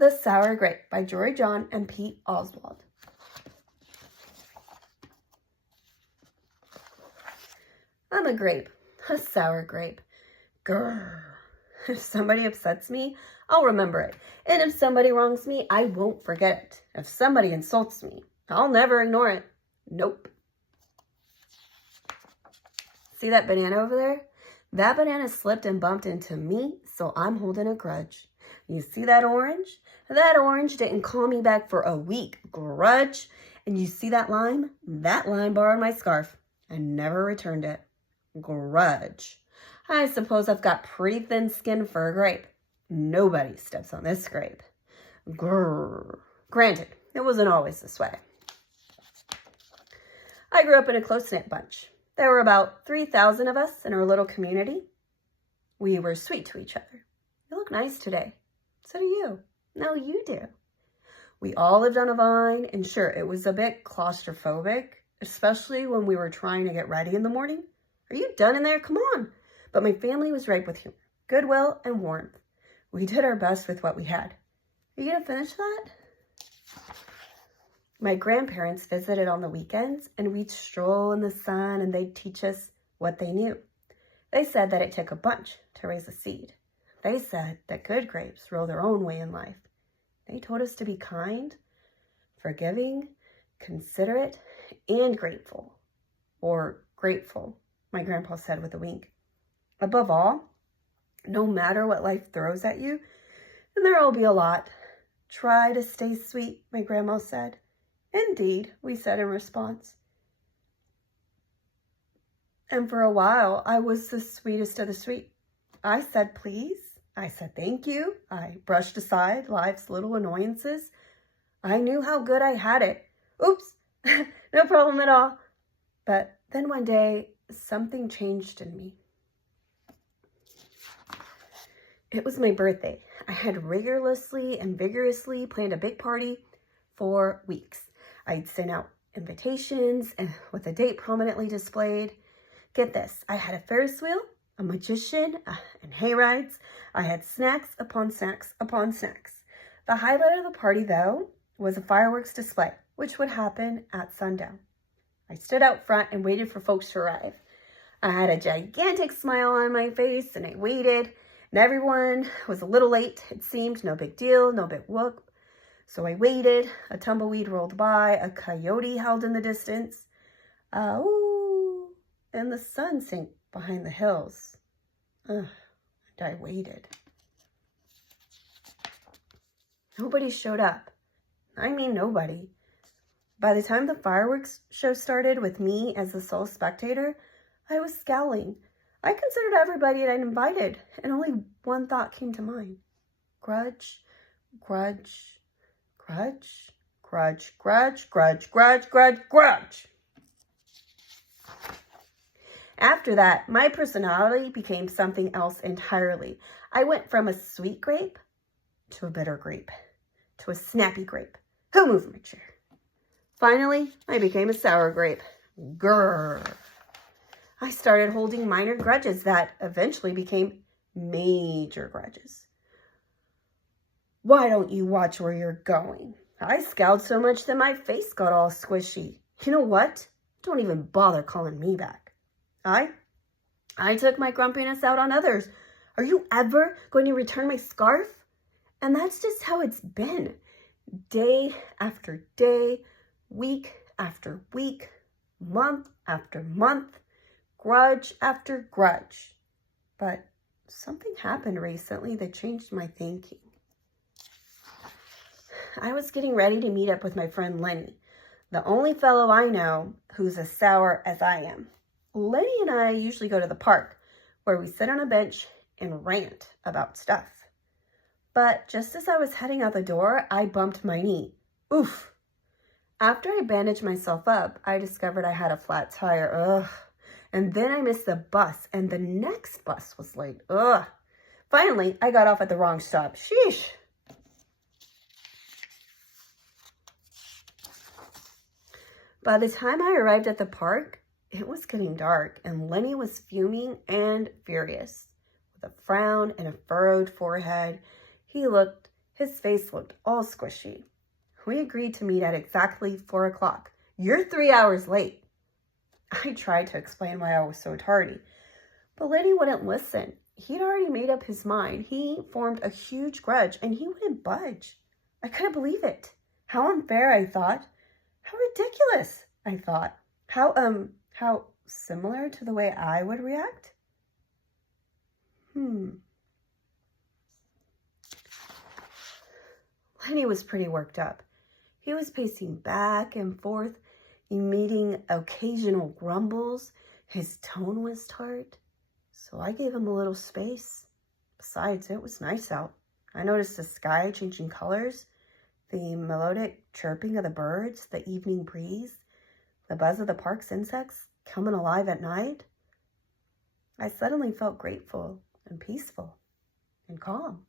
The Sour Grape by Jory John and Pete Oswald. I'm a grape, a sour grape. Grrr. If somebody upsets me, I'll remember it. And if somebody wrongs me, I won't forget it. If somebody insults me, I'll never ignore it. Nope. See that banana over there? That banana slipped and bumped into me, so I'm holding a grudge. You see that orange? That orange didn't call me back for a week. Grudge. And you see that lime? That lime borrowed my scarf and never returned it. Grudge. I suppose I've got pretty thin skin for a grape. Nobody steps on this grape. Grrr. Granted, it wasn't always this way. I grew up in a close-knit bunch. There were about 3,000 of us in our little community. We were sweet to each other. You look nice today. So do you. No, you do. We all lived on a vine, and sure, it was a bit claustrophobic, especially when we were trying to get ready in the morning. Are you done in there? Come on. But my family was ripe with humor, goodwill, and warmth. We did our best with what we had. Are you going to finish that? My grandparents visited on the weekends, and we'd stroll in the sun, and they'd teach us what they knew. They said that it took a bunch to raise a seed. They said that good grapes roll their own way in life. They told us to be kind, forgiving, considerate, and grateful. Or grateful, my grandpa said with a wink. Above all, no matter what life throws at you, and there will be a lot, try to stay sweet, my grandma said. Indeed, we said in response. And for a while, I was the sweetest of the sweet. I said please. I said thank you. I brushed aside life's little annoyances. I knew how good I had it. Oops, no problem at all. But then one day, something changed in me. It was my birthday. I had rigorously and vigorously planned a big party for weeks. I'd sent out invitations and with a date prominently displayed. Get this, I had a Ferris wheel, a magician, and hay rides. I had snacks upon snacks upon snacks. The highlight of the party, though, was a fireworks display, which would happen at sundown. I stood out front and waited for folks to arrive. I had a gigantic smile on my face, and I waited, and everyone was a little late. It seemed no big deal, no big whoop. So I waited. A tumbleweed rolled by. A coyote howled in the distance. Ooh, and the sun sank behind the hills. And I waited. Nobody showed up. I mean, nobody. By the time the fireworks show started with me as the sole spectator, I was scowling. I considered everybody I'd invited, and only one thought came to mind. Grudge, grudge, grudge, grudge, grudge, grudge, grudge, grudge, grudge. After that, my personality became something else entirely. I went from a sweet grape to a bitter grape to a snappy grape. Who moved my chair? Finally, I became a sour grape. Grrr. I started holding minor grudges that eventually became major grudges. Why don't you watch where you're going? I scowled so much that my face got all squishy. You know what? Don't even bother calling me back. I took my grumpiness out on others. Are you ever going to return my scarf? And that's just how it's been. Day after day, week after week, month after month, grudge after grudge. But something happened recently that changed my thinking. I was getting ready to meet up with my friend Lenny, the only fellow I know who's as sour as I am. Lenny and I usually go to the park, where we sit on a bench and rant about stuff. But just as I was heading out the door, I bumped my knee. Oof! After I bandaged myself up, I discovered I had a flat tire. Ugh! And then I missed the bus, and the next bus was late. Ugh! Finally, I got off at the wrong stop. Sheesh! By the time I arrived at the park, it was getting dark, and Lenny was fuming and furious. With a frown and a furrowed forehead, he looked His face looked all squishy. We agreed to meet at exactly 4 o'clock. You're 3 hours late. I tried to explain why I was so tardy, but Lenny wouldn't listen. He'd already made up his mind. He formed a huge grudge, and he wouldn't budge. I couldn't believe it. How unfair, I thought. How ridiculous, I thought. How similar to the way I would react? Lenny was pretty worked up. He was pacing back and forth, emitting occasional grumbles. His tone was tart, so I gave him a little space. Besides, it was nice out. I noticed the sky changing colors, the melodic chirping of the birds, the evening breeze, the buzz of the park's insects coming alive at night. I suddenly felt grateful and peaceful and calm.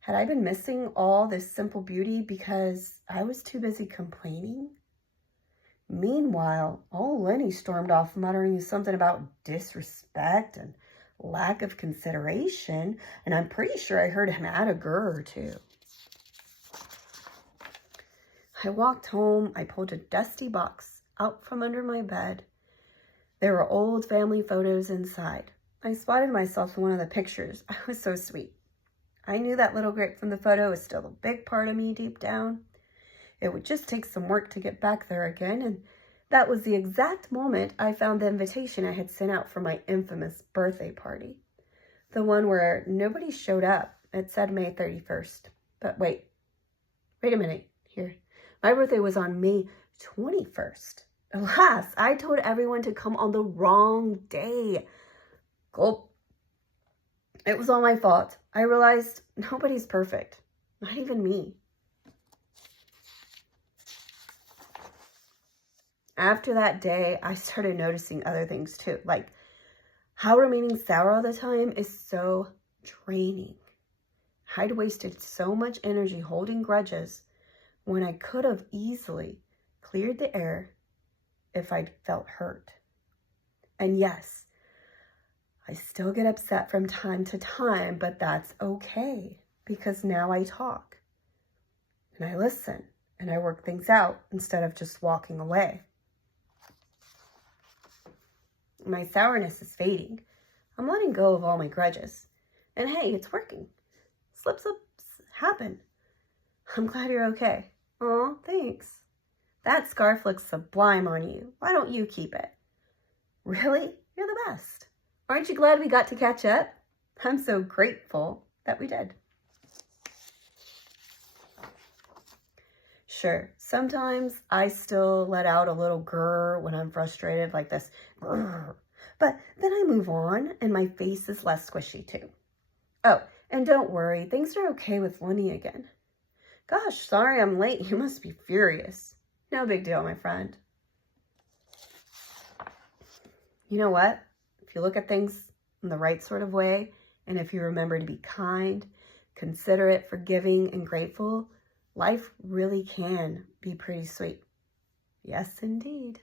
Had I been missing all this simple beauty because I was too busy complaining? Meanwhile, old Lenny stormed off muttering something about disrespect and lack of consideration, and I'm pretty sure I heard him add a grr or two. I walked home. I pulled a dusty box out from under my bed. There were old family photos inside. I spotted myself in one of the pictures. I was so sweet. I knew that little Grape from the photo was still a big part of me deep down. It would just take some work to get back there again, and that was the exact moment I found the invitation I had sent out for my infamous birthday party. The one where nobody showed up. It said May 31st. But wait a minute here. My birthday was on May 21st. Alas, I told everyone to come on the wrong day. Gulp. It was all my fault. I realized nobody's perfect. Not even me. After that day, I started noticing other things too, like how remaining sour all the time is so draining. I'd wasted so much energy holding grudges when I could have easily cleared the air if I'd felt hurt. And yes, I still get upset from time to time, but that's okay because now I talk and I listen and I work things out instead of just walking away. My sourness is fading. I'm letting go of all my grudges. And hey, it's working. Slip-ups happen. I'm glad you're okay. Aw, thanks. That scarf looks sublime on you. Why don't you keep it? Really? You're the best. Aren't you glad we got to catch up? I'm so grateful that we did. Sure, sometimes I still let out a little grrr when I'm frustrated, like this grrr. But then I move on and my face is less squishy too. Oh, and don't worry, things are okay with Lenny again. Gosh, sorry I'm late. You must be furious. No big deal, my friend. You know what? If you look at things in the right sort of way, and if you remember to be kind, considerate, forgiving, and grateful, life really can be pretty sweet. Yes, indeed.